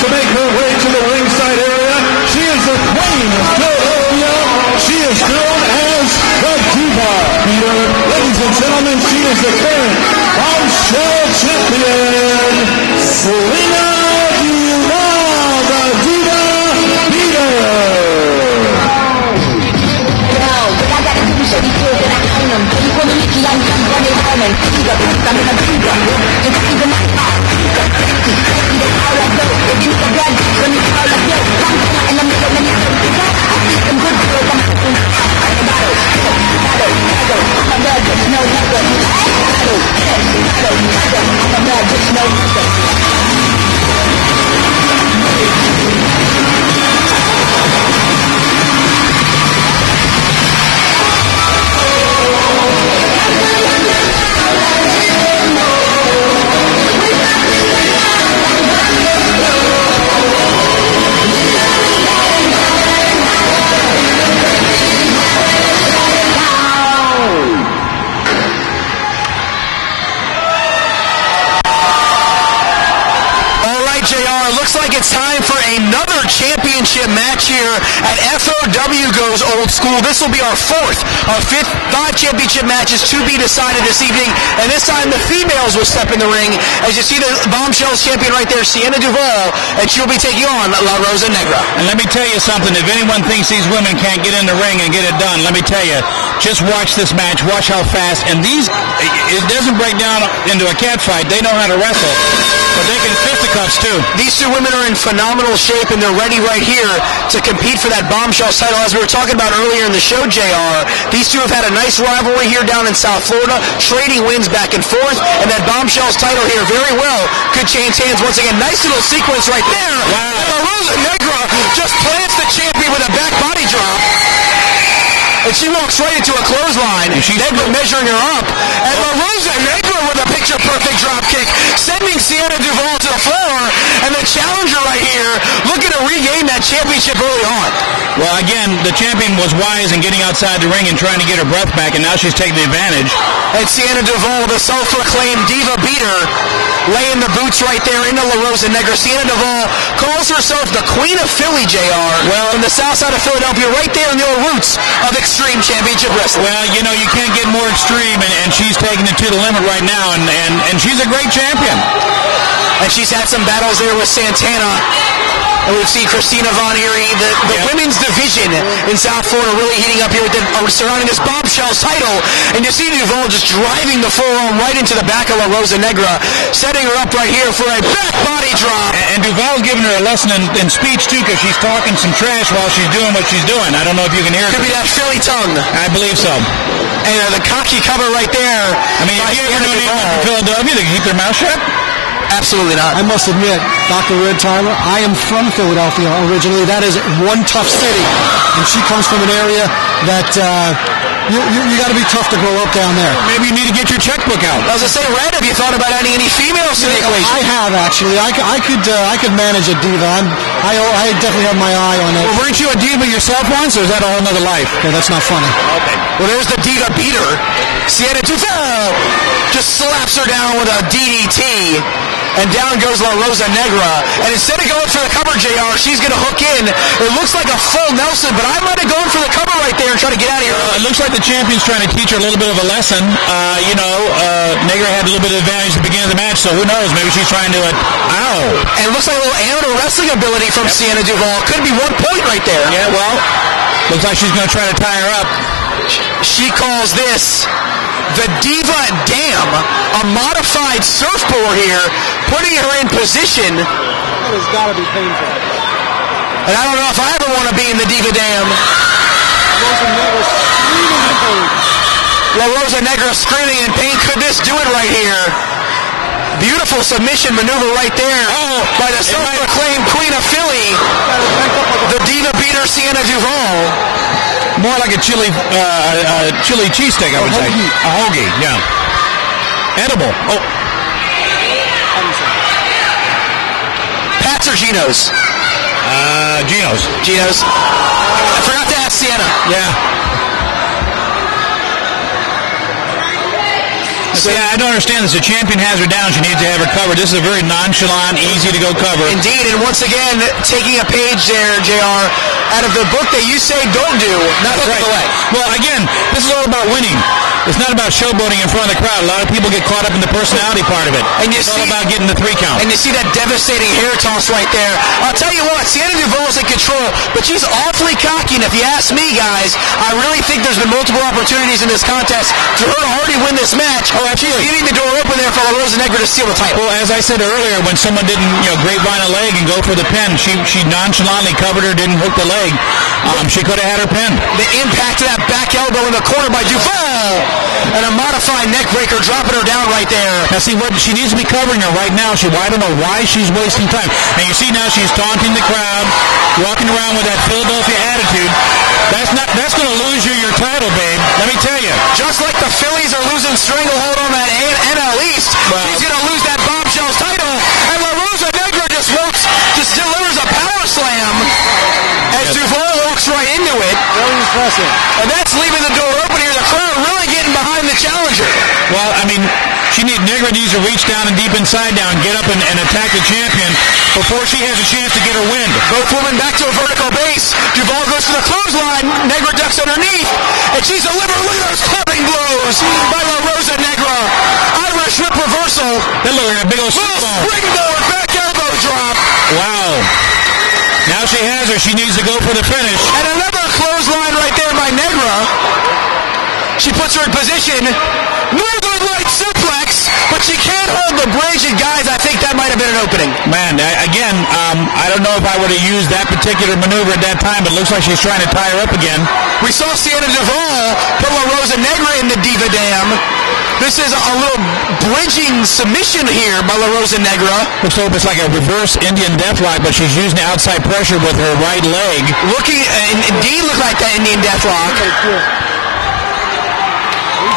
to make her way to the ringside area. She is the Queen of Philadelphia. She is known as the Diva Beater. Ladies and gentlemen, she is the current Bombshell champion, Sienna, the Diva Beater. It's time for another championship match here at FOW Goes Old School. This will be our fourth of five championship matches to be decided this evening. And this time the females will step in the ring. As you see the Bombshells champion right there, Sienna Duvall, and she'll be taking on La Rosa Negra. And let me tell you something. If anyone thinks these women can't get in the ring and get it done, let me tell you, just watch this match. Watch how fast. And it doesn't break down into a cat fight. They know how to wrestle. But they can fisticuffs too. These two women are in phenomenal shape, and they're ready right here to compete for that Bombshells title. As we were talking about earlier in the show, JR, these two have had a nice rivalry here down in South Florida, trading wins back and forth, and that Bombshells title here very well could change hands once again. Nice little sequence right there. Wow. Rosa Negra just plants the champion with a back body drop. And she walks right into a clothesline. And she's Negra measuring her up. And La Rosa Negra with a picture-perfect drop kick, sending Sienna Duvall to the floor. And the challenger right here looking to regain that championship early on. Well, again, the champion was wise in getting outside the ring and trying to get her breath back, and now she's taking the advantage. And Sienna Duvall, the self-proclaimed Diva Beater, laying the boots right there into La Rosa Negra. Sienna Duvall calls herself the Queen of Philly, JR. Well, from the south side of Philadelphia, right there in the old roots of Extreme Championship Wrestling. Well, you know, you can't get more extreme, and she's taking it to the limit right now, and she's a great champion. And she's had some battles there with Santana. And we've seen Christina Von Eerie, the women's division in South Florida really heating up here surrounding this Bombshells title. And you see Duvall just driving the forearm right into the back of La Rosa Negra, setting her up right here for a back body drop. And Duvall's giving her a lesson in speech, too, because she's talking some trash while she's doing what she's doing. I don't know if you can hear it. Could be that Philly tongue. I believe so. And the cocky cover right there. I mean, if you ever know anyone from Philadelphia, they can keep their mouth shut? Absolutely not. I must admit, Dr. Red Tyler, I am from Philadelphia originally. That is one tough city. And she comes from an area that you got to be tough to grow up down there. Maybe you need to get your checkbook out. I was going to say, Red, have you thought about adding any females to the equation? I have, actually. I could manage a diva. I definitely have my eye on it. Well, weren't you a diva yourself once, or is that a whole other life? Okay, that's not funny. Okay. Well, there's the Diva Beater. Sienna Duvall just slaps her down with a DDT. And down goes La Rosa Negra. And instead of going for the cover, JR, she's going to hook in. It looks like a full Nelson, but I might have gone for the cover right there and try to get out of here. It looks like the champion's trying to teach her a little bit of a lesson. Negra had a little bit of advantage at the beginning of the match, so who knows? Maybe she's trying to And it looks like a little amateur wrestling ability from Sienna Duvall. Could be 1 point right there. Yeah, well, looks like she's going to try to tie her up. She calls this the Diva Dam, a modified surfboard here, putting her in position. That has got to be painful. And I don't know if I ever want to be in the Diva Dam. La Rosa Negra screaming in pain. Could this do it right here? Beautiful submission maneuver right there by the self-proclaimed Queen of Philly, the Diva Beater Sienna Duvall. More like a chili cheesesteak, I would say. A hoagie, yeah. Edible. Oh. Pat's or Geno's? Geno's. Geno's. I forgot to ask Sienna. Yeah. I don't understand this. The champion has her down. She needs to have her covered. This is a very nonchalant, easy-to-go cover. Indeed, and once again, taking a page there, JR, out of the book that you say don't do, not hook the leg. Well, again, this is all about winning. It's not about showboating in front of the crowd. A lot of people get caught up in the personality part of it. And it's all about getting the 3 count. And you see that devastating hair toss right there. I'll tell you what, Sienna Duvall's in control, but she's awfully cocky. And if you ask me, guys, I really think there's been multiple opportunities in this contest for her to already win this match. Oh, absolutely. She's leaving the door open there for Rosa Negra to steal the title. Well, as I said earlier, when someone didn't, grapevine a leg and go for the pin, she nonchalantly covered her, didn't hook the leg. She could have had her pinned. The impact of that back elbow in the corner by Duvall. And a modified neck breaker dropping her down right there. Now see, what she needs to be covering her right now. I don't know why she's wasting time. And you see now she's taunting the crowd, walking around with that Philadelphia attitude. That's going to lose you your title, babe. Let me tell you. Just like the Phillies are losing stranglehold on that NL East, she's going to lose that Bombshells title. And Rosa Negra just delivers a power slam as Duvall walks right into it. Very impressive. And that's leaving the door open here. The crowd really getting behind the challenger. Well, I mean, Negra needs to reach down and deep inside down, get up and attack the champion before she has a chance to get her win. Both women back to a vertical base. Duvall goes for the clothesline. Negra ducks underneath. And she's delivering those clubbing blows by Rosa Negra. Irish whip reversal. Then look at that big old springboard back elbow drop. Wow. Now she has her. She needs to go for the finish. And another clothesline right there by Negra. She puts her in position. Northern Light suplex, but she can't hold the bridge. And guys, I think that might have been an opening. Man, again, I don't know if I would have used that particular maneuver at that time, but it looks like she's trying to tie her up again. We saw Sienna Duvall put Rosa Negra in the Diva Dam. This is a little bridging submission here by Rosa Negra. Looks like it's like a reverse Indian deathlock, but she's using the outside pressure with her right leg. Indeed look like that Indian deathlock.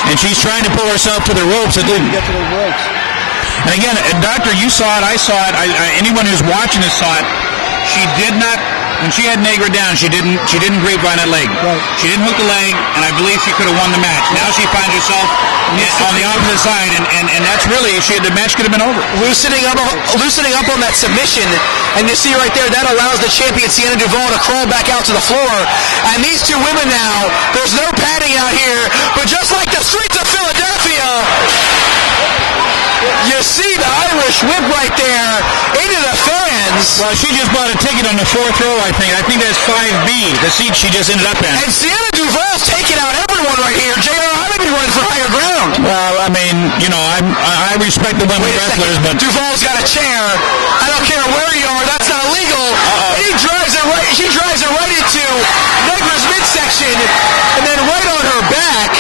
And she's trying to pull herself to the ropes. It didn't. And again, Doctor, you saw it, I saw it. Anyone who's watching this saw it. She did not, when she had Negra down, she didn't grapevine that leg. Right. She didn't hook the leg, and I believe she could have won the match. Now she finds herself on the opposite side, and that's really, the match could have been over. Loosening up on that submission, and you see right there, that allows the champion Sienna Duvall to crawl back out to the floor. And these two women now, there's no padding out here, but just like the streets of Philadelphia, you see the Irish whip right there into the fans. Well, she just bought a ticket on the 4th row, I think. I think that's 5B, the seat she just ended up in. And Sienna Duvall's taking out everyone right here. JR, I would be running for higher ground. Well, I mean, I respect the women wrestlers, but Duvall's got a chair. I don't care where you are. That's not illegal. She drives her right into Negra's midsection, and then right on her back.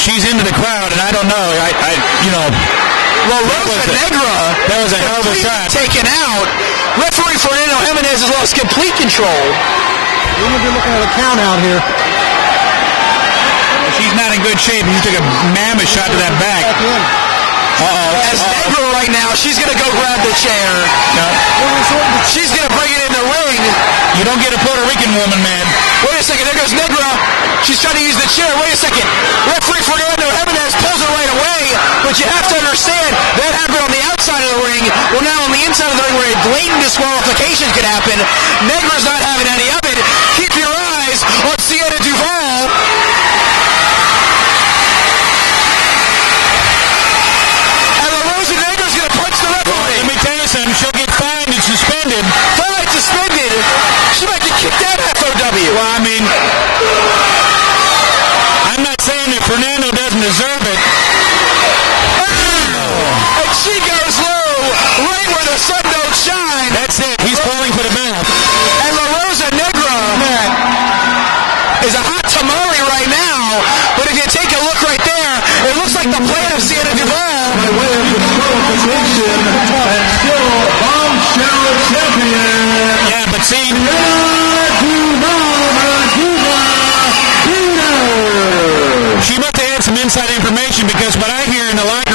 She's into the crowd, and I don't know. Rosa Negra. That was a hell of a shot. Taken out. Referee Fernando Jimenez has lost complete control. We're going to be looking at a count out here. She's not in good shape. He took a mammoth shot to that back. As Negra right now, she's going to go grab the chair. She's going to bring it in the ring. You don't get a Puerto Rican woman, man. Wait a second. There goes Negra. She's trying to use the chair. Wait a second. Referee Fernando Jimenez pulls her right away. But you have to understand, that happened on the outside of the ring. Well, now on the inside of the ring where a blatant disqualification could happen. Negra's not having any of it. Keep your eyes on Sienna Duvall. And Rosa Negra's going to punch the referee. Let me tell you something. She'll get fined and suspended. Fined, suspended. She might get kicked out of FOW. Well, I mean, I'm not saying that Fernando doesn't deserve it. And she goes low, right where the sun don't shine. That's it. He's calling for the bell. And Rosa Negra is a hot tamale right now. But if you take a look right there, it looks like the plan of Sienna Duvall. And still Bombshell champion. Yeah, but see, she must have had some inside information, because what I hear in the line